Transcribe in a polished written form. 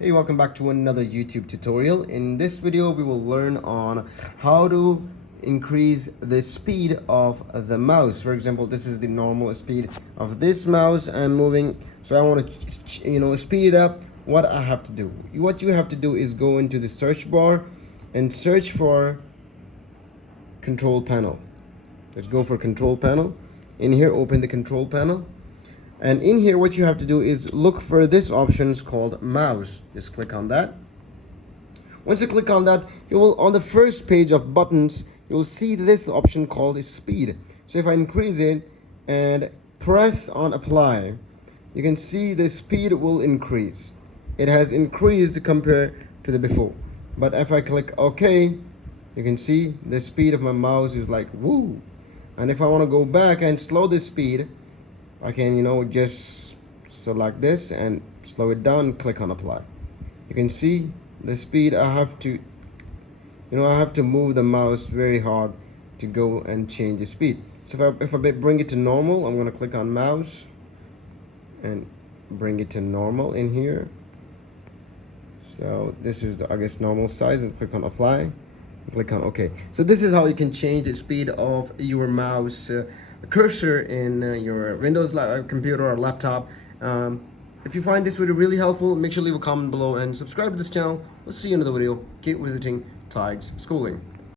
Hey, welcome back to another YouTube tutorial. In this video, we will learn on how to increase the speed of the mouse. For example, this is the normal speed of this mouse. I'm moving, so I want to, speed it up. What I have to do? What you have to do is go into the search bar and search for control panel. Let's go for control panel. In here, open the control panel. And in here, what you have to do is look for this option called mouse. Just click on that. Once you click on that, you will, on the first page of buttons, you'll see this option called speed. So if I increase it and press on apply, you can see the speed will increase. It has increased compared to the before. But if I click OK, you can see the speed of my mouse is like woo. And if I want to go back and slow the speed, I can, just select this and slow it down and click on apply. You can see the speed. I have to move the mouse very hard to go and change the speed. So if I bring it to normal, I'm going to click on mouse and bring it to normal in here. So this is I guess normal size, and click on apply and click on OK. So this is how you can change the speed of your mouse cursor in your Windows computer or laptop. If you find this video really helpful, make sure to leave a comment below and subscribe to this channel. We'll see you in another video. Keep visiting Tides Schooling.